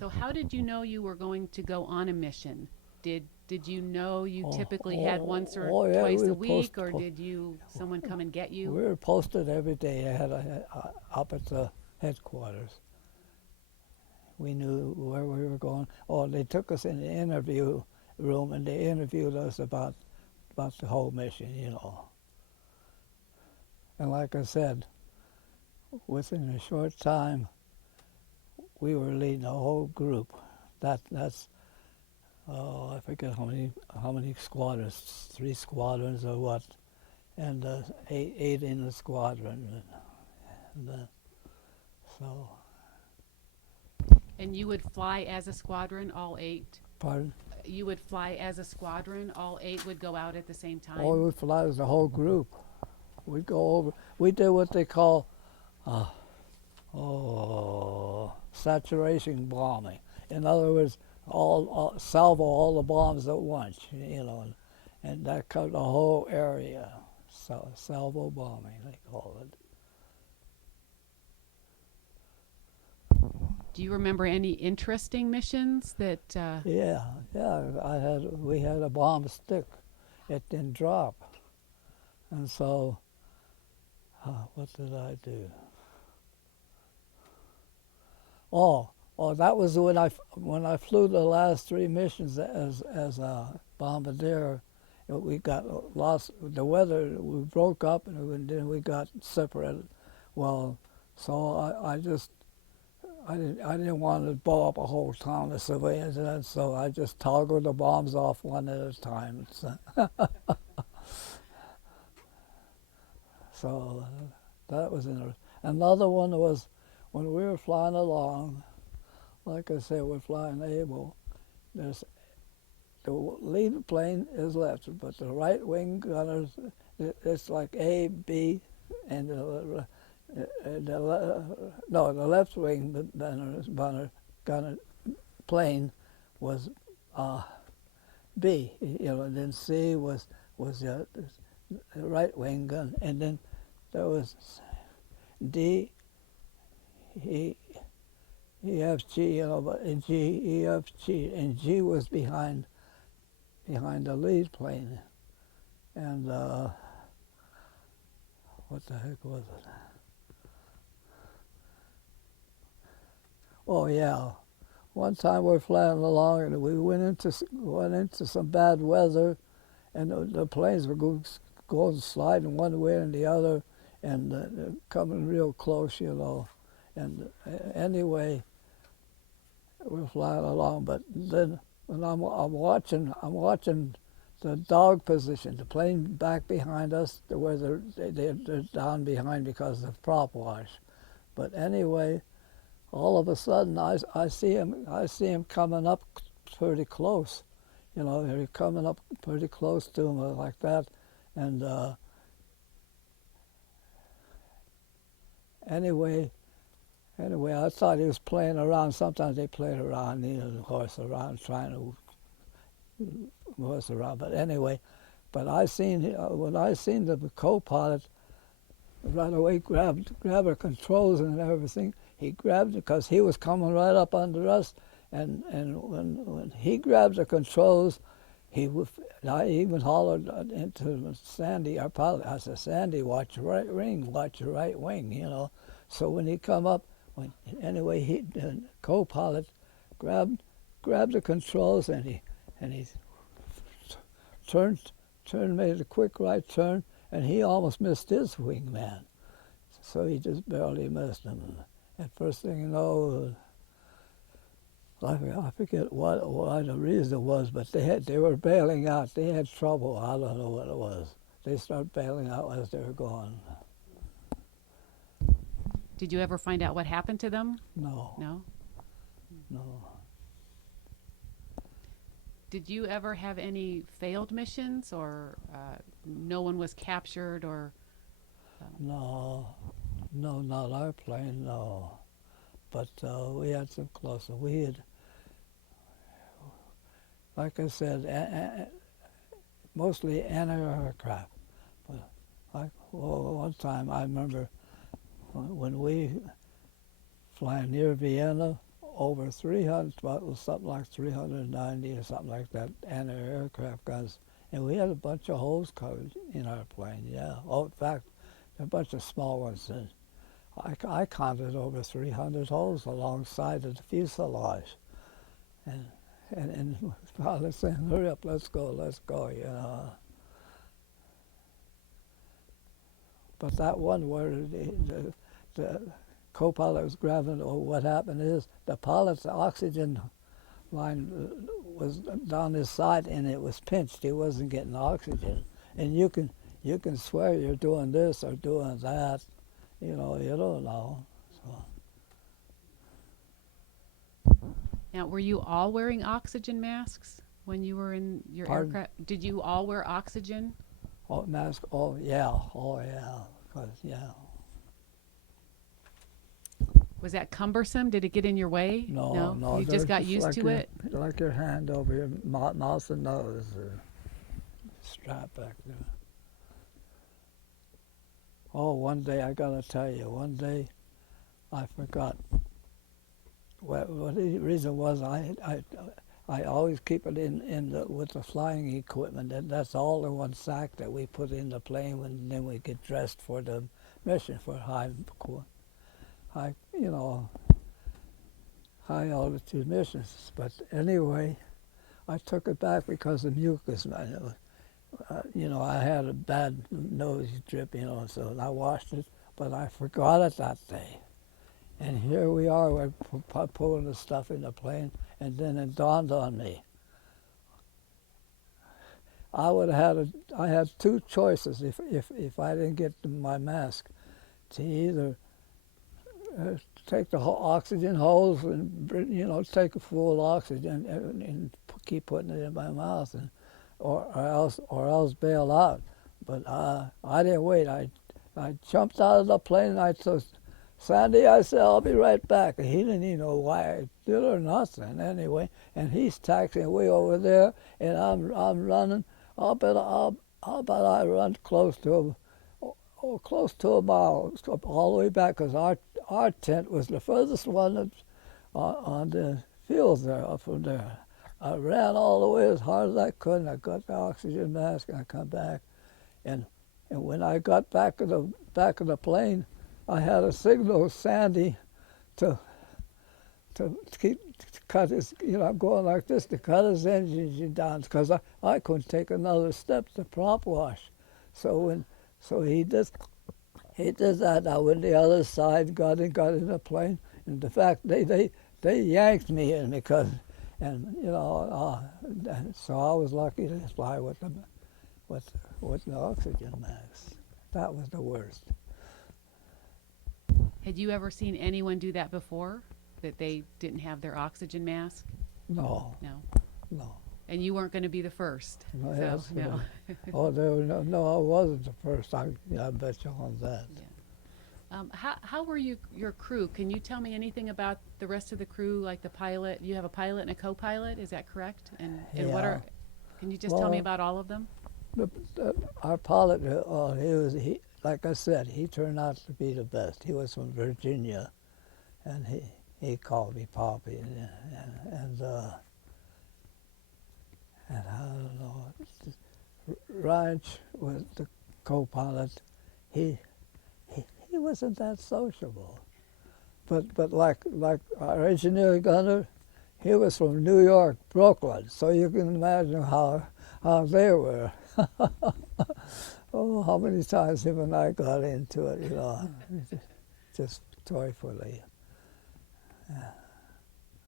So how did you know you were going to go on a mission? Did you know you typically had once or Yeah, twice a week, or did you someone come and get you? we were posted every day up at the headquarters. We knew where we were going. Oh, they took us in the interview room and they interviewed us about the whole mission, you know. And like I said, within a short time, we were leading a whole group. That's I forget how many squadrons, 3 squadrons or what, and eight in the squadron, and so. And you would fly as a squadron, all eight? Pardon? You would fly as a squadron, all eight would go out at the same time? Oh, we would fly as a whole group. We'd go over. We did what they call uh, saturation bombing. In other words, all salvo all the bombs at once, you know, and that covered the whole area. So salvo bombing, they call it. Do you remember any interesting missions that? Yeah, yeah. We had a bomb stick. It didn't drop, and so what did I do? That was when I flew the last 3 missions as a bombardier. We got lost. The weather, we broke up, and then we got separated. Well, so I didn't want to blow up a whole town of civilians, and so I just toggled the bombs off one at a time. So that was interesting. Another one was when we were flying along. Like I said, we're flying able. There's the lead plane is left, but the right wing gunners, it's like A, B, and the left wing gunner plane was B, you know, and then C was the right wing gun, and then there was D, E, F, G, you know, but G, E, F, G, and G was behind the lead plane, and what the heck was it? Oh yeah, one time we were flying along and we went into some bad weather, and the planes were going sliding one way and the other, and coming real close, you know, and anyway. We're flying along, but then when I'm watching the dog position, the plane back behind us, where they're down behind because of prop wash. But anyway, all of a sudden I see him coming up pretty close. You know, they're coming up pretty close to him like that, and anyway. Anyway, I thought he was playing around. Sometimes they played around, you know, the horse around, trying to horse around. But anyway, when I seen the co-pilot right away grab the controls and everything, he grabbed it because he was coming right up under us, and when he grabbed the controls, I even hollered into Sandy, our pilot. I said, Sandy, watch your right wing, watch your right wing, you know. So when he come up. Anyway, the co-pilot grabbed the controls and he made a quick right turn, and he almost missed his wingman. So he just barely missed him. And first thing you know, I forget what the reason was, but they were bailing out. They had trouble. I don't know what it was. They started bailing out as they were going. Did you ever find out what happened to them? No. No? No. Did you ever have any failed missions, or no one was captured, or? No, not our plane, no. But we had some closer. We had, like I said, mostly anti-aircraft. But one time I remember when we flying near Vienna, over 300, well, it was something like 390 or something like that, anti-aircraft guns. And we had a bunch of holes covered in our plane, yeah. Oh, in fact, a bunch of small ones. And I counted over 300 holes alongside of the fuselage. And pilots saying, hurry up, let's go, you know. But that one where the co-pilot was grabbing, or what happened is the pilot's oxygen line was down his side and it was pinched. He wasn't getting oxygen. And you can swear you're doing this or doing that. You know, you don't know. So. Now, were you all wearing oxygen masks when you were in your Pardon? aircraft? Did you all wear oxygen? Oh, mask, oh yeah, 'cause, yeah. Was that cumbersome? Did it get in your way? No. You just got used like to your, it? Like your hand over your mouth and nose, strap back there. Oh, one day, I gotta tell you, one day I forgot. What the reason was I always keep it with the flying equipment, and that's all in one sack that we put in the plane when then we get dressed for the mission for high altitude missions. But anyway, I took it back because of mucus. I had a bad nose drip, so I washed it, but I forgot it that day. And here we are, we're pulling the stuff in the plane, and then it dawned on me. I had two choices if I didn't get my mask, to either take the oxygen hose and take a full oxygen and keep putting it in my mouth, or else bail out. But I didn't wait. I jumped out of the plane and I took Sandy. I said, I'll be right back. And he didn't even know why I did or nothing anyway. And he's taxiing way over there, and I'm running. I'll bet I run close to a mile all the way back, because our tent was the furthest one on the field there, up from there. I ran all the way as hard as I could, and I got the oxygen mask, and I come back. And when I got back to the back of the plane, I had a signal Sandy to cut his, I'm going like this, to cut his engine down, because I couldn't take another step to prop wash. So he did that. I went the other side, got in the plane, and the fact they yanked me in because, so I was lucky to fly with the oxygen mask. That was the worst. Had you ever seen anyone do that before, that they didn't have their oxygen mask? No. No. And you weren't going to be the first. No, So, yes, no. no, I wasn't the first. I bet you on that. Yeah. How were your crew? Can you tell me anything about the rest of the crew, like the pilot? You have a pilot and a co-pilot, is that correct? And what Yeah. can you just tell me about all of them? Our pilot, he like I said, he turned out to be the best. He was from Virginia, and he called me Poppy, and I don't know. Raj was the co-pilot. He wasn't that sociable, but like our engineer gunner, he was from New York, Brooklyn. So you can imagine how they were. Oh, how many times him and I got into it, just joyfully. Yeah.